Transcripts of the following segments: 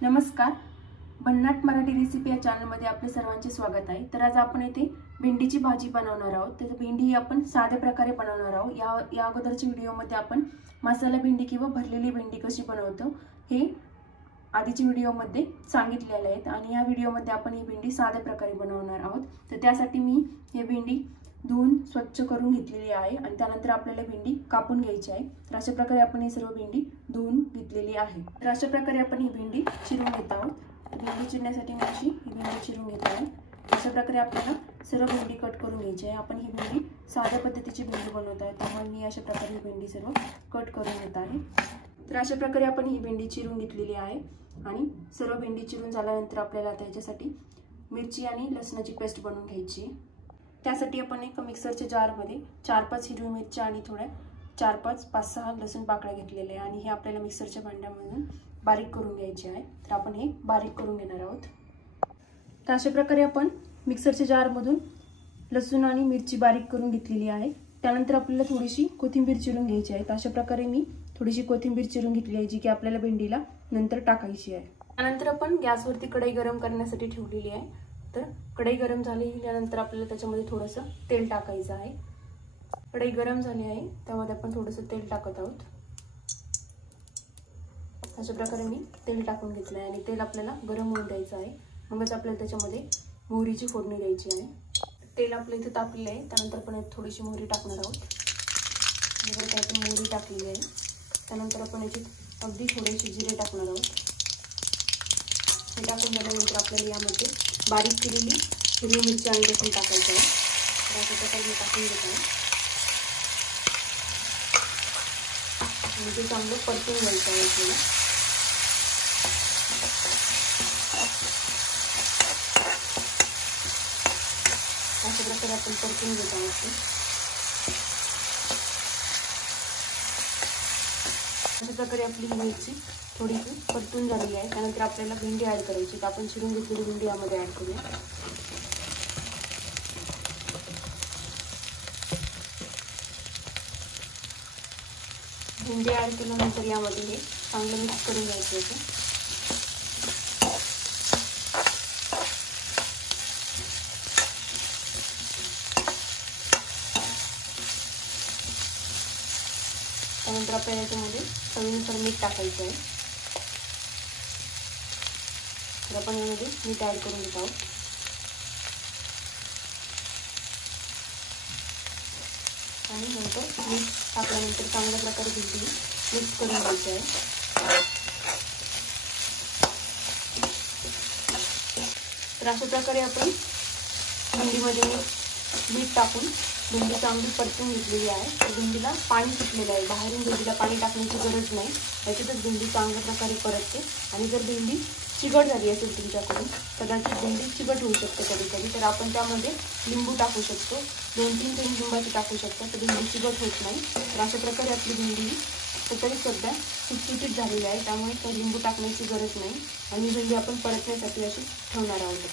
नमस्कार, भन्नाट मराठी रेसिपी या चॅनलमध्ये आपले सर्वांचे स्वागत आहे। तर आज आपण येथे भेंडीची भाजी बनवणार आहोत। तर भेंडी ही आपण साध्या प्रकारे बनवणार आहोत। या अगोदरच्या व्हिडिओमध्ये आपण मसाला भेंडी किंवा भरलेली भेंडी कशी बनवतो हे आधीच्या व्हिडिओमध्ये सांगितलेले आहेत आणि या व्हिडिओमध्ये आपण ही भेंडी साध्या प्रकारे बनवणार आहोत। तर त्यासाठी मी हे भेंडी धुवून स्वच्छ करून घेतलेली आहे आणि त्यानंतर आपल्याला भेंडी कापून घ्यायची आहे। तर अशा प्रकारे आपण ही सर्व भेंडी धुवून घेतलेली आहे। तर अशा प्रकारे आपण ही भेंडी चिरून घेत आहोत। भेंडी चिरण्यासाठी मी ही भेंडी चिरून घेत आहे। अशा प्रकारे आपल्याला सर्व भेंडी कट करून घ्यायची आहे। आपण ही भेंडी साध्या पद्धतीची भेंडी बनवत आहे, त्यामुळे मी अशा प्रकारे ही भेंडी सर्व कट करून घेत आहे। तर अशा प्रकारे आपण ही भेंडी चिरून घेतलेली आहे आणि सर्व भेंडी चिरून झाल्यानंतर आपल्याला त्याच्यासाठी मिरची आणि लसणाची पेस्ट बनवून घ्यायची आहे। त्यासाठी आपण एक मिक्सरच्या जारमध्ये 4-5 हिरवी मिरची आणि थोड्या 4-5-6 लसूण पाकळ्या घेतलेले आहे आणि हे आपल्याला मिक्सरच्या भांड्यामधून बारीक करून घ्यायचे आहे। तर आपण हे बारीक करून घेणार आहोत। तर अशा प्रकारे आपण मिक्सरच्या जारमधून लसूण आणि मिरची बारीक करून घेतलेली आहे। त्यानंतर आपल्याला थोडीशी कोथिंबीर चिरून घ्यायची आहे। तर अशा प्रकारे मी थोडीशी कोथिंबीर चिरून घेतली आहे, जी की आपल्याला भेंडीला नंतर टाकायची आहे। त्यानंतर आपण गॅसवरती कढई गरम करण्यासाठी ठेवलेली आहे। तर कढई गरम झाल्यानंतर आपल्याला त्याच्यामध्ये थोडंसं तेल टाकायचं आहे। कढई गरम झाली आहे, त्यामध्ये आपण थोडंसं तेल टाकत आहोत। अशा प्रकारे मी तेल टाकून घेतलं आहे आणि तेल आपल्याला गरम होऊन द्यायचं आहे। मगच आपल्याला त्याच्यामध्ये मोहरीची फोडणी द्यायची आहे। तेल आपलं इथे तापलेलं आहे, त्यानंतर आपण थोडीशी मोहरी टाकणार आहोत। आपण मोहरी टाकलेली आहे, त्यानंतर आपण याच्यात अगदी थोडेसे जिरे टाकणार आहोत। हे टाकून झाल्यानंतर आपल्याला यामध्ये बारीक केलेली हिरवी मिरची आणि लसूण टाकायचं आहे। अशा प्रकारे मी टाकून घेत आहे आणि ते चांगलं परतून घ्यायचं आहे आपल्याला। अशा प्रकारे आपण परतून घेत आहोत। अशा प्रकारे आपली मिरची थोडीशी परतून झालेली आहे। त्यानंतर आपल्याला भेंडी ऍड करायची। तर आपण चिरून घेतलेली भेंडी यामध्ये ऍड करूया। भेंडी ऍड केल्यानंतर यामध्ये हे चांगलं मिक्स करून घ्यायचं आहे। त्यानंतर आपल्याला याच्यामध्ये चवीनुसार मीठ टाकायचं आहे। तर आपण यामध्ये मीठ ऍड करून घेत आहोत आणि नंतर मीठ टाकल्यानंतर चांगल्या प्रकारे भेंडी मिक्स करून घ्यायचं आहे। तर अशा प्रकारे आपण भेंडीमध्ये मीठ टाकून भेंडी चांगली परतून घेतलेली आहे। तर भेंडीला पाणी सुटलेलं आहे, बाहेरून भेंडीला पाणी टाकण्याची गरज नाही, याच्यातच भेंडी चांगल्या प्रकारे परतते। आणि जर भेंडी चिकट झाली असेल तुमच्याकडून, कदाचित भेंडी चिकट होऊ शकते कधी कधी, तर आपण त्यामध्ये लिंबू टाकू शकतो। 2-3 थेंब लिंबाचे टाकू शकतो, तर भेंडी चिकट होत नाही। तर अशा प्रकारे आपली भेंडी तरी सध्या सुटसुटीत झालेली आहे, त्यामुळे काही लिंबू टाकण्याची गरज नाही आणि भेंडी आपण परतण्यासाठी अशी ठेवणार आहोत।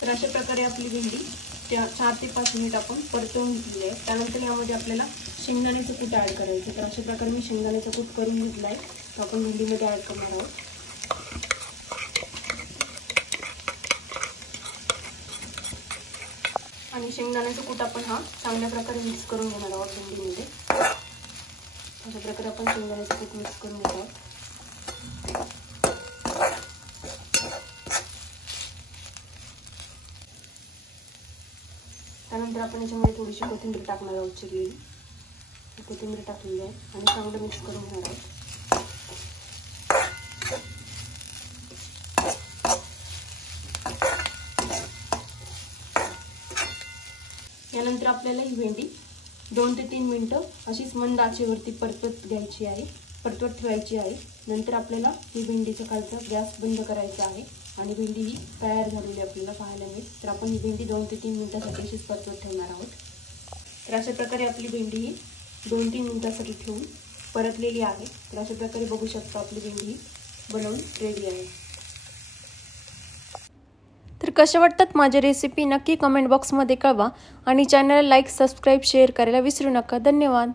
तर अशा प्रकारे आपली भेंडी 4 ते 5 मिनिट आपण परतवून घेतली आहे। त्यानंतर यामध्ये आपल्याला शेंगदाण्याचं कूट ऍड करायचं। तर अशा प्रकारे मी शेंगदाण्याचं कूट करून घेतलं आहे, तर आपण भेंडीमध्ये ऍड करणार आहोत। आणि शेंगदाण्याचं कूट आपण चांगल्या प्रकारे मिक्स करून घेणार आहोत भेंडीमध्ये। अशा प्रकारे आपण शेंगदाण्याचं कूट मिक्स करून घेत आहोत। त्यानंतर आपण याच्यामध्ये थोडीशी कोथिंबीर टाकणार आहोत, चिरलेली कोथिंबीर टाकलेली आहे आणि चांगलं मिक्स करून घेणार आहोत। यानंतर आपल्याला ही भेंडी 2 ते 3 मिनिटं अशीच मंद आचेवरती परतवत घ्यायची आहे, परतवत ठेवायची आहे। नंतर आपल्याला ही भेंडीचा खालचा गॅस बंद करायचा आहे आणि भेंडी ही तयार झालेली आपल्याला पाहायला मिळेल। तर आपण ही भेंडी 2 ते 3 मिनिटांसाठी अशीच परतवत ठेवणार आहोत। तर अशा प्रकारे आपली भेंडी ही 2-3 मिनिटांसाठी ठेवून परतलेली आहे। तर अशा प्रकारे बघू शकता आपली भेंडी ही बनवून रेडी आहे। तर कशा वाटतात माझ्या रेसिपी नक्की कमेंट बॉक्समध्ये कळवा आणि चॅनलला लाईक, सबस्क्राईब, शेअर करायला विसरू नका। धन्यवाद।